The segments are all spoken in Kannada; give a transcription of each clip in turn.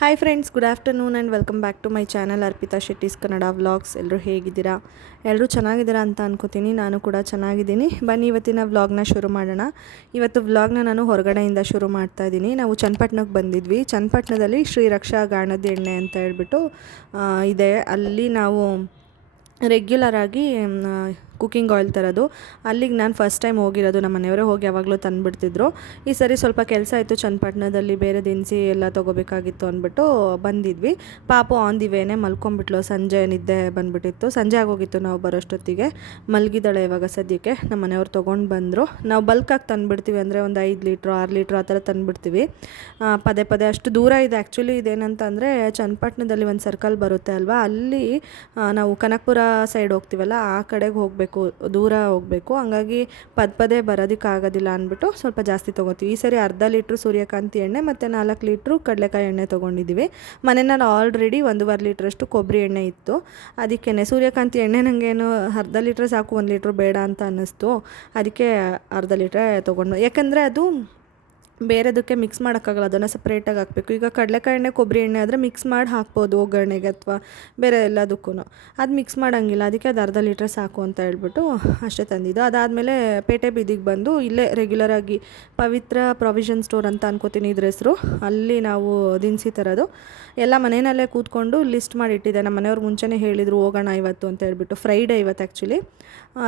Hi friends, good afternoon and welcome back to my channel Arpita Shetty's Kannada vlogs. ಎಲ್ಲರೂ ಹೇಗಿದ್ದೀರಾ? ಎಲ್ಲರೂ ಚೆನ್ನಾಗಿದ್ದೀರಾ ಅಂತ ಅನ್ಕೋತೀನಿ. ನಾನು ಕೂಡ ಚೆನ್ನಾಗಿದ್ದೀನಿ. ಬನ್ನಿ ಇವತ್ತಿನ ವ್ಲಾಗ್ನ ಶುರು ಮಾಡೋಣ. ಇವತ್ತು ವ್ಲಾಗ್ನ ನಾನು ಹೊರಗಡೆಯಿಂದ ಶುರು ಮಾಡ್ತಾ ಇದ್ದೀನಿ. ನಾವು ಚನ್ನಪಟ್ಟಣಕ್ಕೆ ಬಂದಿದ್ವಿ. ಚನ್ನಪಟ್ಟಣದಲ್ಲಿ ಶ್ರೀ ರಕ್ಷಾ ಗಾಣದ ಎಣ್ಣೆ ಅಂತ ಹೇಳ್ಬಿಟ್ಟು ಇದೆ. ಅಲ್ಲಿ ನಾವು ರೆಗ್ಯುಲರಾಗಿ ಕುಕ್ಕಿಂಗ್ ಆಯಿಲ್ ತರೋದು. ಅಲ್ಲಿಗೆ ನಾನು ಫಸ್ಟ್ ಟೈಮ್ ಹೋಗಿರೋದು. ನಮ್ಮ ಮನೆಯವರೇ ಹೋಗಿ ಯಾವಾಗಲೂ ತಂದುಬಿಡ್ತಿದ್ರು. ಈ ಸರಿ ಸ್ವಲ್ಪ ಕೆಲಸ ಇತ್ತು ಚನ್ನಪಟ್ಟಣದಲ್ಲಿ, ಬೇರೆ ದಿನಸಿ ಎಲ್ಲ ತೊಗೋಬೇಕಾಗಿತ್ತು ಅಂದ್ಬಿಟ್ಟು ಬಂದಿದ್ವಿ. ಪಾಪು ಆನ್ ದಿ ವೇನೆ ಮಲ್ಕೊಂಡ್ಬಿಟ್ಲು. ಸಂಜೆ ನಿದ್ದೆ ಬಂದುಬಿಟ್ಟಿತ್ತು. ಸಂಜೆ ಆಗೋಗಿತ್ತು ನಾವು ಬರೋಷ್ಟೊತ್ತಿಗೆ. ಮಲಗಿದ್ದಾಳೆ ಇವಾಗ ಸದ್ಯಕ್ಕೆ. ನಮ್ಮ ಮನೆಯವ್ರು ತೊಗೊಂಡು ಬಂದರು. ನಾವು ಬಲ್ಕಾಗಿ ತಂದುಬಿಡ್ತೀವಿ, ಅಂದರೆ ಒಂದು 5 ಲೀಟ್ರು 6 ಲೀಟ್ರು ಆ ಥರ ತಂದುಬಿಡ್ತೀವಿ. ಪದೇ ಪದೇ ಅಷ್ಟು ದೂರ ಇದೆ. ಆ್ಯಕ್ಚುಲಿ ಇದೇನಂತಂದರೆ ಚನ್ನಪಟ್ಟಣದಲ್ಲಿ ಒಂದು ಸರ್ಕಲ್ ಬರುತ್ತೆ ಅಲ್ವಾ, ಅಲ್ಲಿ ನಾವು ಕನಕಪುರ ಸೈಡ್ ಹೋಗ್ತೀವಲ್ಲ, ಆ ಕಡೆಗೆ ಹೋಗಬೇಕು, ದೂರ ಹೋಗಬೇಕು. ಹಂಗಾಗಿ ಪದೇ ಬರೋದಕ್ಕಾಗೋದಿಲ್ಲ ಅಂದ್ಬಿಟ್ಟು ಸ್ವಲ್ಪ ಜಾಸ್ತಿ ತೊಗೋತೀವಿ. ಈ ಸರಿ ಅರ್ಧ ಲೀಟ್ರು ಸೂರ್ಯಕಾಂತಿ ಎಣ್ಣೆ ಮತ್ತು 4 ಲೀಟ್ರು ಕಡಲೆಕಾಯಿ ಎಣ್ಣೆ ತೊಗೊಂಡಿದ್ದೀವಿ. ಮನೆಯಲ್ಲಿ ಆಲ್ರೆಡಿ 1.5 ಲೀಟ್ರಷ್ಟು ಕೊಬ್ಬರಿ ಎಣ್ಣೆ ಇತ್ತು. ಅದಕ್ಕೇ ಸೂರ್ಯಕಾಂತಿ ಎಣ್ಣೆ ನನಗೇನು ಅರ್ಧ ಲೀಟ್ರ್ ಸಾಕು, 1 ಲೀಟ್ರ್ ಬೇಡ ಅಂತ ಅನ್ನಿಸ್ತು. ಅದಕ್ಕೆ ಅರ್ಧ ಲೀಟ್ರೇ ತೊಗೊಂಡು, ಯಾಕಂದರೆ ಅದು ಬೇರೆದಕ್ಕೆ ಮಿಕ್ಸ್ ಮಾಡೋಕ್ಕಾಗಲ್ಲ, ಅದನ್ನು ಸಪ್ರೇಟಾಗಿ ಹಾಕಬೇಕು. ಈಗ ಕಡಲೆಕಾಯಿ ಎಣ್ಣೆ ಕೊಬ್ಬರಿ ಎಣ್ಣೆ ಆದರೆ ಮಿಕ್ಸ್ ಮಾಡಿ ಹಾಕ್ಬೋದು ಒಗ್ಗರಣೆಗೆ ಅಥವಾ ಬೇರೆ ಎಲ್ಲದಕ್ಕೂ. ಅದು ಮಿಕ್ಸ್ ಮಾಡೋಂಗಿಲ್ಲ. ಅದಕ್ಕೆ ಅದು ಅರ್ಧ ಲೀಟ್ರ್ ಸಾಕು ಅಂತ ಹೇಳ್ಬಿಟ್ಟು ಅಷ್ಟೇ ತಂದಿದ್ದು. ಅದಾದಮೇಲೆ ಪೇಟೆ ಬೀದಿಗೆ ಬಂದು ಇಲ್ಲೇ ರೆಗ್ಯುಲರಾಗಿ ಪವಿತ್ರ ಪ್ರಾವಿಷನ್ ಸ್ಟೋರ್ ಅಂತ ಅನ್ಕೋತೀನಿ ಇದ್ರ ಹೆಸರು, ಅಲ್ಲಿ ನಾವು ದಿನಸಿ ತರೋದು. ಎಲ್ಲ ಮನೆಯಲ್ಲೇ ಕೂತ್ಕೊಂಡು ಲಿಸ್ಟ್ ಮಾಡಿ ಇಟ್ಟಿದ್ದೆ. ನಮ್ಮ ಮನೆಯವ್ರು ಮುಂಚೆನೇ ಹೇಳಿದರು ಹೋಗೋಣ ಇವತ್ತು ಅಂತ ಹೇಳ್ಬಿಟ್ಟು. ಫ್ರೈಡೇ ಇವತ್ತು ಆ್ಯಕ್ಚುಲಿ.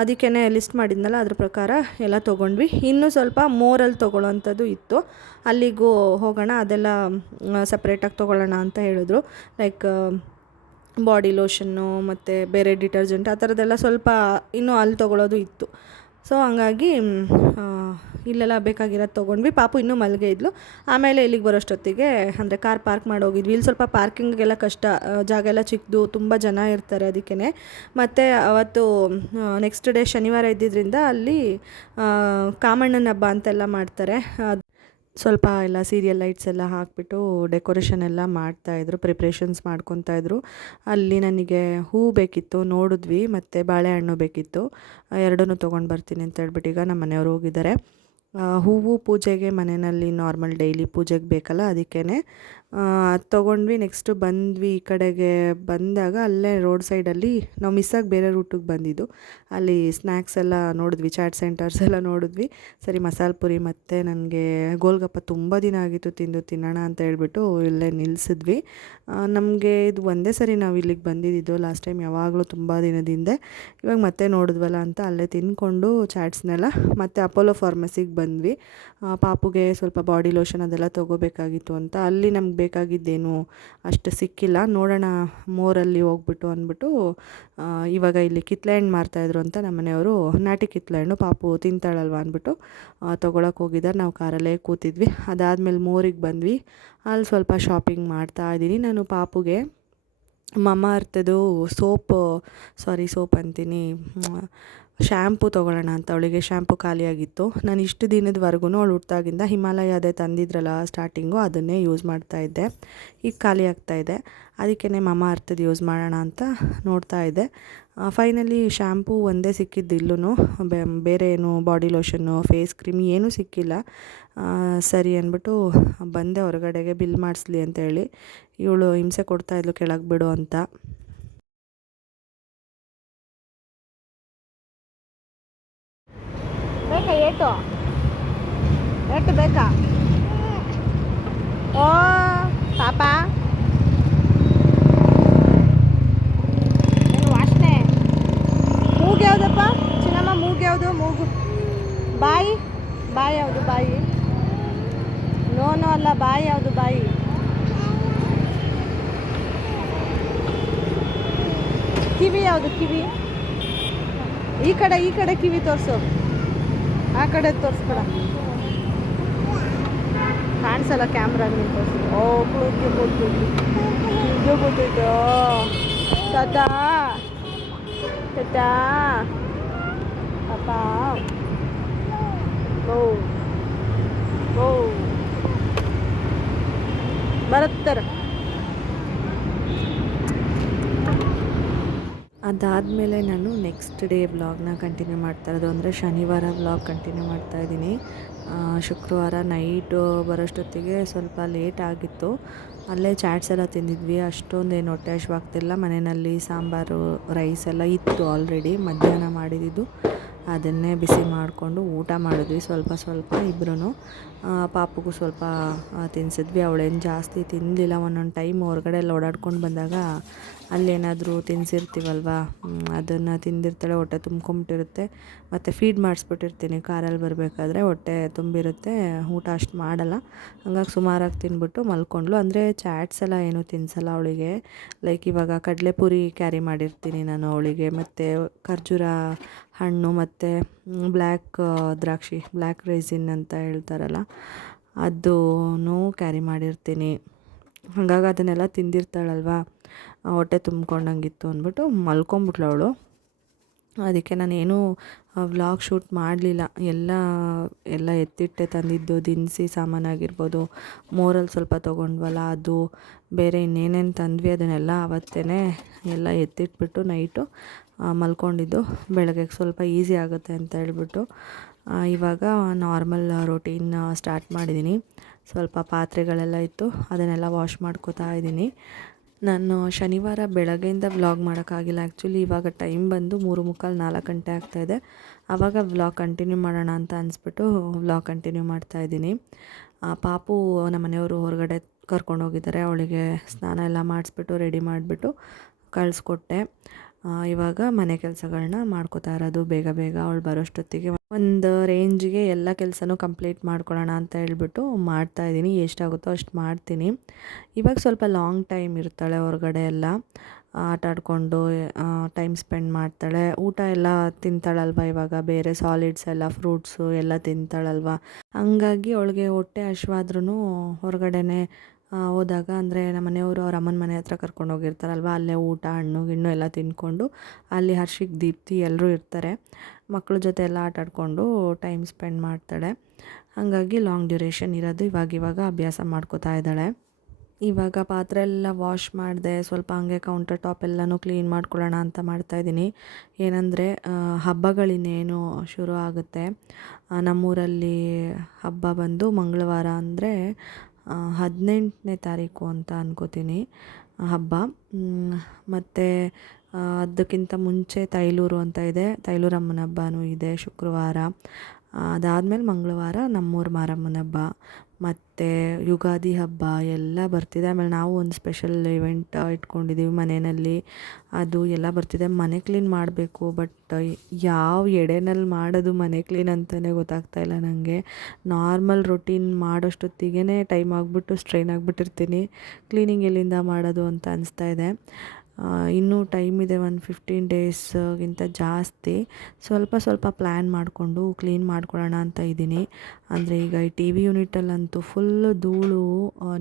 ಅದಕ್ಕೇ ಲಿಸ್ಟ್ ಮಾಡಿದ್ನಲ್ಲ, ಅದ್ರ ಪ್ರಕಾರ ಎಲ್ಲ ತೊಗೊಂಡ್ವಿ. ಇನ್ನೂ ಸ್ವಲ್ಪ ಮೋರಲ್ಲಿ ತೊಗೊಳ್ಳೋವಂಥದ್ದು ಇತ್ತು, ಅಲ್ಲಿಗೂ ಹೋಗೋಣ, ಅದೆಲ್ಲ ಸಪ್ರೇಟಾಗಿ ತೊಗೊಳ್ಳೋಣ ಅಂತ ಹೇಳಿದ್ರು. ಲೈಕ್ ಬಾಡಿ ಲೋಷನ್ನು ಮತ್ತು ಬೇರೆ ಡಿಟರ್ಜೆಂಟ್ ಆ ಥರದ್ದೆಲ್ಲ ಸ್ವಲ್ಪ ಇನ್ನೂ ಅಲ್ಲಿ ತೊಗೊಳ್ಳೋದು ಇತ್ತು. ಸೊ ಹಂಗಾಗಿ ಇಲ್ಲೆಲ್ಲ ಬೇಕಾಗಿರೋದು ತೊಗೊಂಡ್ವಿ. ಪಾಪು ಇನ್ನೂ ಮಲ್ಗೆ ಇದ್ಲು. ಆಮೇಲೆ ಇಲ್ಲಿಗೆ ಬರೋಷ್ಟೊತ್ತಿಗೆ ಅಂದರೆ ಕಾರ್ ಪಾರ್ಕ್ ಮಾಡಿ ಹೋಗಿದ್ವಿ. ಇಲ್ಲಿ ಸ್ವಲ್ಪ ಪಾರ್ಕಿಂಗೆಲ್ಲ ಕಷ್ಟ, ಜಾಗ ಎಲ್ಲ ಚಿಕ್ಕದು, ತುಂಬ ಜನ ಇರ್ತಾರೆ. ಅದಕ್ಕೇ ಮತ್ತು ಅವತ್ತು ನೆಕ್ಸ್ಟ್ ಡೇ ಶನಿವಾರ ಇದ್ದಿದ್ದರಿಂದ ಅಲ್ಲಿ ಕಾಮಣ್ಣನ ಹಬ್ಬ ಅಂತೆಲ್ಲ ಮಾಡ್ತಾರೆ. ಸ್ವಲ್ಪ ಎಲ್ಲ ಸೀರಿಯಲ್ ಲೈಟ್ಸ್ ಎಲ್ಲ ಹಾಕಿಬಿಟ್ಟು ಡೆಕೋರೇಷನ್ ಎಲ್ಲ ಮಾಡ್ತಾಯಿದ್ರು, ಪ್ರಿಪ್ರೇಷನ್ಸ್ ಮಾಡ್ಕೊತಾಯಿದ್ರು. ಅಲ್ಲಿ ನನಗೆ ಹೂ ಬೇಕಿತ್ತು, ನೋಡಿದ್ವಿ, ಮತ್ತು ಬಾಳೆಹಣ್ಣು ಬೇಕಿತ್ತು. ಎರಡನ್ನೂ ತೊಗೊಂಡು ಬರ್ತೀನಿ ಅಂತ ಹೇಳ್ಬಿಟ್ಟು ಈಗ ನಮ್ಮ ಮನೆಯವ್ರು ಹೋಗಿದ್ದಾರೆ. ಹೂವು ಪೂಜೆಗೆ ಮನೆಯಲ್ಲಿ ನಾರ್ಮಲ್ ಡೈಲಿ ಪೂಜೆಗೆ ಬೇಕಲ್ಲ, ಅದಕ್ಕೇ ಅದು ತೊಗೊಂಡ್ವಿ. ನೆಕ್ಸ್ಟು ಬಂದ್ವಿ. ಈ ಕಡೆಗೆ ಬಂದಾಗ ಅಲ್ಲೇ ರೋಡ್ ಸೈಡಲ್ಲಿ ನಾವು ಮಿಸ್ಸಾಗಿ ಬೇರೆ ರೂಟಿಗೆ ಬಂದಿದ್ದು. ಅಲ್ಲಿ ಸ್ನ್ಯಾಕ್ಸ್ ಎಲ್ಲ ನೋಡಿದ್ವಿ, ಚಾಟ್ ಸೆಂಟರ್ಸ್ ಎಲ್ಲ ನೋಡಿದ್ವಿ. ಸರಿ ಮಸಾಲೆ ಪುರಿ ಮತ್ತು ನನಗೆ ಗೋಲ್ಗಪ್ಪ ತುಂಬ ದಿನ ಆಗಿತ್ತು ತಿನ್ನೋಣ ಅಂತ ಹೇಳ್ಬಿಟ್ಟು ಇಲ್ಲೇ ನಿಲ್ಲಿಸಿದ್ವಿ. ನಮಗೆ ಇದು ಒಂದೇ ಸರಿ ನಾವು ಇಲ್ಲಿಗೆ ಬಂದಿದ್ದು. ಲಾಸ್ಟ್ ಟೈಮ್ ಯಾವಾಗಲೂ ತುಂಬ ದಿನದಿಂದ. ಇವಾಗ ಮತ್ತೆ ನೋಡಿದ್ವಲ್ಲ ಅಂತ ಅಲ್ಲೇ ತಿಂದ್ಕೊಂಡು ಚಾಟ್ಸ್ನೆಲ್ಲ ಮತ್ತು ಅಪೋಲೋ ಫಾರ್ಮಸಿಗೆ ಬಂದ್ವಿ. ಪಾಪುಗೆ ಸ್ವಲ್ಪ ಬಾಡಿ ಲೋಷನ್ ಅದೆಲ್ಲ ತೊಗೋಬೇಕಾಗಿತ್ತು ಅಂತ. ಅಲ್ಲಿ ನಮ್ಗೆ ಬೇಕಾಗಿದ್ದೇನು ಅಷ್ಟು ಸಿಕ್ಕಿಲ್ಲ. ನೋಡೋಣ ಮೋರಲ್ಲಿ ಹೋಗ್ಬಿಟ್ಟು ಅಂದ್ಬಿಟ್ಟು ಇವಾಗ ಇಲ್ಲಿ ಕಿತ್ಳೆ ಹಣ್ಣು ಮಾರ್ತಾಯಿದ್ರು ಅಂತ ನಮ್ಮ ಮನೆಯವರು, ನಾಟಿ ಕಿತ್ಳೆ ಹಣ್ಣು ಪಾಪು ತಿಂತಾಳಲ್ವ ಅಂದ್ಬಿಟ್ಟು ತೊಗೊಳಕ್ಕೆ ಹೋಗಿದ್ದಾರೆ. ನಾವು ಕಾರಲ್ಲೇ ಕೂತಿದ್ವಿ. ಅದಾದಮೇಲೆ ಮೋರಿಗೆ ಬಂದ್ವಿ. ಅಲ್ಲಿ ಸ್ವಲ್ಪ ಶಾಪಿಂಗ್ ಮಾಡ್ತಾ ಇದ್ದೀನಿ. ನಾನು ಪಾಪುಗೆ ಮಮ್ಮ ಅರ್ಥದ್ದು ಸೋಪ್ ಅಂತೀನಿ, ಶ್ಯಾಂಪು ತೊಗೊಳ್ಳೋಣ ಅಂತ. ಅವಳಿಗೆ ಶ್ಯಾಂಪು ಖಾಲಿಯಾಗಿತ್ತು. ನಾನು ಇಷ್ಟು ದಿನದವರೆಗೂ ಅವಳು ಹುಟ್ಟಾಗಿಂದ ಹಿಮಾಲಯ ಅದೇ ತಂದಿದ್ರಲ್ಲ ಸ್ಟಾರ್ಟಿಂಗು, ಅದನ್ನೇ ಯೂಸ್ ಮಾಡ್ತಾಯಿದ್ದೆ. ಈಗ ಖಾಲಿ ಆಗ್ತಾಯಿದೆ. ಅದಕ್ಕೇ ಮಮ್ಮ ಅರ್ಥದ್ದು ಯೂಸ್ ಮಾಡೋಣ ಅಂತ ನೋಡ್ತಾ ಇದ್ದೆ. ಫೈನಲಿ ಶ್ಯಾಂಪೂ ಒಂದೇ ಸಿಕ್ಕಿದ್ದು ಇಲ್ಲೂ, ಬೇರೆ ಏನು ಬಾಡಿ ಲೋಷನ್ನು ಫೇಸ್ ಕ್ರೀಮ್ ಏನೂ ಸಿಕ್ಕಿಲ್ಲ. ಸರಿ ಅಂದ್ಬಿಟ್ಟು ಬಂದೆ ಹೊರಗಡೆಗೆ ಬಿಲ್ ಮಾಡಿಸ್ಲಿ ಅಂತೇಳಿ. ಇವಳು ಹಿಂಸೆ ಕೊಡ್ತಾಯಿದ್ಲು ಕೆಳಗೆ ಬಿಡು ಅಂತ. ಬೇಕಾ ಏಟು ಬೇಕಾ? ಓ ಪಾಪ, ಏನು ವಾಸನೆ? ಮೂಗು ಯಾವುದಪ್ಪ ಚಿನ್ನಮ್ಮ? ಮೂಗು ಯಾವುದು? ಮೂಗು ಬಾಯಿ ಯಾವುದು? ಬಾಯಿ ನೋ ಅಲ್ಲ, ಬಾಯಿ ಯಾವುದು? ಬಾಯಿ ಕಿವಿ ಯಾವುದು? ಕಿವಿ ಈ ಕಡೆ ಕಿವಿ ತೋರಿಸು, ಆ ಕಡೆ ತೋರಿಸ್ಬೇಡ, ಕಾಣಿಸಲ್ಲ ಕ್ಯಾಮ್ರಾ. ನೀನು ತೋರಿಸು. ಓ ಕೂಗಿ ಕೂತಿದ್ದು ತಾತಾ ಪಾಪ. ಓ ಬರುತ್ತಾರೆ. ಅದಾದಮೇಲೆ ನಾನು ನೆಕ್ಸ್ಟ್ ಡೇ ವ್ಲಾಗ್ನ ಕಂಟಿನ್ಯೂ ಮಾಡ್ತಾ ಇರೋದು, ಅಂದರೆ ಶನಿವಾರ ವ್ಲಾಗ್ ಕಂಟಿನ್ಯೂ ಮಾಡ್ತಾಯಿದ್ದೀನಿ. ಶುಕ್ರವಾರ ನೈಟು ಬರೋಷ್ಟೊತ್ತಿಗೆ ಸ್ವಲ್ಪ ಲೇಟ್ ಆಗಿತ್ತು. ಅಲ್ಲೇ ಚಾಟ್ಸ್ ಎಲ್ಲ ತಿಂದಿದ್ವಿ. ಅಷ್ಟೊಂದೇನು ಹೊಟ್ಟೆ ಹಶ್ವಾಗ್ತಿಲ್ಲ. ಮನೆಯಲ್ಲಿ ಸಾಂಬಾರು ರೈಸ್ ಎಲ್ಲ ಇತ್ತು ಆಲ್ರೆಡಿ, ಮಧ್ಯಾಹ್ನ ಮಾಡಿದ್ದು. ಅದನ್ನೇ ಬಿಸಿ ಮಾಡಿಕೊಂಡು ಊಟ ಮಾಡಿದ್ವಿ ಸ್ವಲ್ಪ ಸ್ವಲ್ಪ ಇಬ್ಬರೂ. ಪಾಪುಗೂ ಸ್ವಲ್ಪ ತಿನ್ನಿಸಿದ್ವಿ. ಅವಳೇನು ಜಾಸ್ತಿ ತಿನ್ನಲಿಲ್ಲ. ಒಂದೊಂದು ಟೈಮ್ ಹೊರಗಡೆ ಎಲ್ಲ ಓಡಾಡ್ಕೊಂಡು ಬಂದಾಗ ಅಲ್ಲೇನಾದರೂ ತಿನ್ನಿಸಿರ್ತೀವಲ್ವ, ಅದನ್ನು ತಿಂದಿರ್ತಾಳೆ, ಹೊಟ್ಟೆ ತುಂಬ್ಕೊಂಬಿಟ್ಟಿರುತ್ತೆ. ಮತ್ತು ಫೀಡ್ ಮಾಡಿಸ್ಬಿಟ್ಟಿರ್ತೀನಿ ಕಾರಲ್ಲಿ ಬರಬೇಕಾದ್ರೆ, ಹೊಟ್ಟೆ ತುಂಬಿರುತ್ತೆ, ಊಟ ಅಷ್ಟು ಮಾಡಲ್ಲ. ಹಂಗಾಗಿ ಸುಮಾರಾಗಿ ತಿಂದ್ಬಿಟ್ಟು ಮಲ್ಕೊಂಡ್ಳು. ಅಂದರೆ ಚಾಟ್ಸ್ ಎಲ್ಲ ಏನೂ ತಿನ್ನಿಸಲ್ಲ ಅವಳಿಗೆ. ಲೈಕ್ ಇವಾಗ ಕಡಲೆಪುರಿ ಕ್ಯಾರಿ ಮಾಡಿರ್ತೀನಿ ನಾನು ಅವಳಿಗೆ, ಮತ್ತು ಖರ್ಜೂರ ಹಣ್ಣು ಮತ್ತು ಬ್ಲ್ಯಾಕ್ ದ್ರಾಕ್ಷಿ, ಬ್ಲ್ಯಾಕ್ ರೈಸಿನ್ ಅಂತ ಹೇಳ್ತಾರಲ್ಲ, ಅದೂ ಕ್ಯಾರಿ ಮಾಡಿರ್ತೀನಿ. ಹಾಗಾಗಿ ಅದನ್ನೆಲ್ಲ ತಿಂದಿರ್ತಾಳಲ್ವ, ಹೊಟ್ಟೆ ತುಂಬ್ಕೊಂಡಂಗಿತ್ತು ಅಂದ್ಬಿಟ್ಟು ಮಲ್ಕೊಂಬಿಟ್ಲು ಅವಳು. ಅದಕ್ಕೆ ನಾನೇನು ವ್ಲಾಗ್ ಶೂಟ್ ಮಾಡಲಿಲ್ಲ. ಎಲ್ಲ ಎತ್ತಿಟ್ಟೆ ತಂದಿದ್ದು ದಿನಸಿ ಸಾಮಾನಾಗಿರ್ಬೋದು, ಮೋರಲ್ಲಿ ಸ್ವಲ್ಪ ತೊಗೊಂಡ್ವಲ್ಲ ಅದು, ಬೇರೆ ಇನ್ನೇನೇನು ತಂದ್ವಿ ಅದನ್ನೆಲ್ಲ ಆವತ್ತೇ ಎಲ್ಲ ಎತ್ತಿಟ್ಬಿಟ್ಟು ನೈಟು ಮಲ್ಕೊಂಡಿದ್ದು. ಬೆಳಗ್ಗೆಗೆ ಸ್ವಲ್ಪ ಈಸಿ ಆಗುತ್ತೆ ಅಂತ ಹೇಳ್ಬಿಟ್ಟು ಇವಾಗ ನಾರ್ಮಲ್ ರೊಟೀನ್ ಸ್ಟಾರ್ಟ್ ಮಾಡಿದ್ದೀನಿ. ಸ್ವಲ್ಪ ಪಾತ್ರೆಗಳೆಲ್ಲ ಇತ್ತು, ಅದನ್ನೆಲ್ಲ ವಾಶ್ ಮಾಡ್ಕೋತಾ ಇದ್ದೀನಿ. ನಾನು ಶನಿವಾರ ಬೆಳಗ್ಗೆಯಿಂದ ವ್ಲಾಗ್ ಮಾಡೋಕ್ಕಾಗಿಲ್ಲ. ಆ್ಯಕ್ಚುಲಿ ಇವಾಗ ಟೈಮ್ ಬಂದು 3:45 4 ಗಂಟೆ ಆಗ್ತಾಯಿದೆ. ಆವಾಗ ವ್ಲಾಗ್ ಕಂಟಿನ್ಯೂ ಮಾಡೋಣ ಅಂತ ಅನಿಸ್ಬಿಟ್ಟು ವ್ಲಾಗ್ ಕಂಟಿನ್ಯೂ ಮಾಡ್ತಾಯಿದ್ದೀನಿ. ಪಾಪು ನಮ್ಮ ಮನೆಯವರು ಹೊರಗಡೆ ಕರ್ಕೊಂಡೋಗಿದ್ದಾರೆ. ಅವಳಿಗೆ ಸ್ನಾನ ಎಲ್ಲ ಮಾಡಿಸ್ಬಿಟ್ಟು ರೆಡಿ ಮಾಡಿಬಿಟ್ಟು ಕಳಿಸ್ಕೊಟ್ಟೆ. ಇವಾಗ ಮನೆ ಕೆಲಸಗಳನ್ನ ಮಾಡ್ಕೋತಾ ಇರೋದು ಬೇಗ ಬೇಗ ಅವಳು ಬರೋಷ್ಟೊತ್ತಿಗೆ. ಒಂದು ರೇಂಜಿಗೆ ಎಲ್ಲ ಕೆಲಸನೂ ಕಂಪ್ಲೀಟ್ ಮಾಡ್ಕೊಳ್ಳೋಣ ಅಂತ ಹೇಳ್ಬಿಟ್ಟು ಮಾಡ್ತಾಯಿದ್ದೀನಿ. ಎಷ್ಟಾಗುತ್ತೋ ಅಷ್ಟು ಮಾಡ್ತೀನಿ. ಇವಾಗ ಸ್ವಲ್ಪ ಲಾಂಗ್ ಟೈಮ್ ಇರ್ತಾಳೆ ಹೊರಗಡೆ ಎಲ್ಲ ಆಟ ಆಡಿಕೊಂಡು ಟೈಮ್ ಸ್ಪೆಂಡ್ ಮಾಡ್ತಾಳೆ. ಊಟ ಎಲ್ಲ ತಿಂತಾಳಲ್ವ ಇವಾಗ, ಬೇರೆ ಸಾಲಿಡ್ಸ್ ಎಲ್ಲ ಫ್ರೂಟ್ಸು ಎಲ್ಲ ತಿಂತಾಳಲ್ವ. ಹಂಗಾಗಿ ಅವಳಿಗೆ ಹೊಟ್ಟೆ ಹಶ್ವಾದ್ರೂ ಹೊರಗಡೆನೇ ಹೋದಾಗ, ಅಂದರೆ ನಮ್ಮ ಮನೆಯವರು ಅವ್ರ ಅಮ್ಮನ ಮನೆ ಹತ್ರ ಕರ್ಕೊಂಡು ಹೋಗಿರ್ತಾರಲ್ವ, ಅಲ್ಲೇ ಊಟ ಹಣ್ಣು ಗಿಣ್ಣು ಎಲ್ಲ ತಿಂದ್ಕೊಂಡು, ಅಲ್ಲಿ ಹರ್ಷಿಕ್ ದೀಪ್ತಿ ಎಲ್ಲರೂ ಇರ್ತಾರೆ, ಮಕ್ಕಳ ಜೊತೆ ಎಲ್ಲ ಆಟ ಆಡಿಕೊಂಡು ಟೈಮ್ ಸ್ಪೆಂಡ್ ಮಾಡ್ತಾಳೆ. ಹಾಗಾಗಿ ಲಾಂಗ್ ಡ್ಯೂರೇಷನ್ ಇರೋದು ಇವಾಗ ಅಭ್ಯಾಸ ಮಾಡ್ಕೋತಾ ಇದ್ದಾಳೆ. ಇವಾಗ ಪಾತ್ರೆ ಎಲ್ಲ ವಾಶ್ ಮಾಡಿದೆ, ಸ್ವಲ್ಪ ಹಂಗೆ ಕೌಂಟರ್ ಟಾಪ್ ಎಲ್ಲನೂ ಕ್ಲೀನ್ ಮಾಡ್ಕೊಳ್ಳೋಣ ಅಂತ ಮಾಡ್ತಾಯಿದ್ದೀನಿ. ಏನಂದರೆ ಹಬ್ಬಗಳಿನ್ನೇನು ಶುರು ಆಗುತ್ತೆ. ನಮ್ಮೂರಲ್ಲಿ ಹಬ್ಬ ಬಂದು ಮಂಗಳವಾರ, ಅಂದರೆ 18ನೇ ತಾರೀಕು ಅಂತ ಅನ್ಕೋತೀನಿ ಹಬ್ಬ. ಮತ್ತು ಅದಕ್ಕಿಂತ ಮುಂಚೆ ತೈಲೂರು ಅಂತ ಇದೆ, ತೈಲೂರಮ್ಮನ ಹಬ್ಬನೂ ಇದೆ ಶುಕ್ರವಾರ. ಅದಾದಮೇಲೆ ಮಂಗಳವಾರ ನಮ್ಮೂರ ಮಾರಮ್ಮನ ಹಬ್ಬ, ಮತ್ತು ಯುಗಾದಿ ಹಬ್ಬ ಎಲ್ಲ ಬರ್ತಿದೆ. ಆಮೇಲೆ ನಾವು ಒಂದು ಸ್ಪೆಷಲ್ ಇವೆಂಟ್ ಇಟ್ಕೊಂಡಿದ್ದೀವಿ ಮನೆಯಲ್ಲಿ, ಅದು ಎಲ್ಲ ಬರ್ತಿದೆ. ಮನೆ ಕ್ಲೀನ್ ಮಾಡಬೇಕು, ಬಟ್ ಯಾವ ಎಡೆನಲ್ಲಿ ಮಾಡೋದು ಮನೆ ಕ್ಲೀನ್ ಅಂತಲೇ ಗೊತ್ತಾಗ್ತಾಯಿಲ್ಲ ನನಗೆ. ನಾರ್ಮಲ್ ರೊಟೀನ್ ಮಾಡೋಷ್ಟೊತ್ತಿಗೆ ಟೈಮ್ ಆಗಿಬಿಟ್ಟು ಸ್ಟ್ರೈನ್ ಆಗಿಬಿಟ್ಟಿರ್ತೀನಿ. ಕ್ಲೀನಿಂಗ್ ಎಲ್ಲಿಂದ ಮಾಡೋದು ಅಂತ ಅನಿಸ್ತಾ ಇದೆ. ಇನ್ನೂ ಟೈಮ್ ಇದೆ, ಒಂದು 15 ಡೇಸ್ಗಿಂತ ಜಾಸ್ತಿ. ಸ್ವಲ್ಪ ಪ್ಲ್ಯಾನ್ ಮಾಡಿಕೊಂಡು ಕ್ಲೀನ್ ಮಾಡ್ಕೊಳ್ಳೋಣ ಅಂತ ಇದ್ದೀನಿ. ಅಂದರೆ ಈಗ ಈ ಟಿ ವಿ ಯೂನಿಟಲ್ಲಂತೂ ಫುಲ್ಲು ಧೂಳು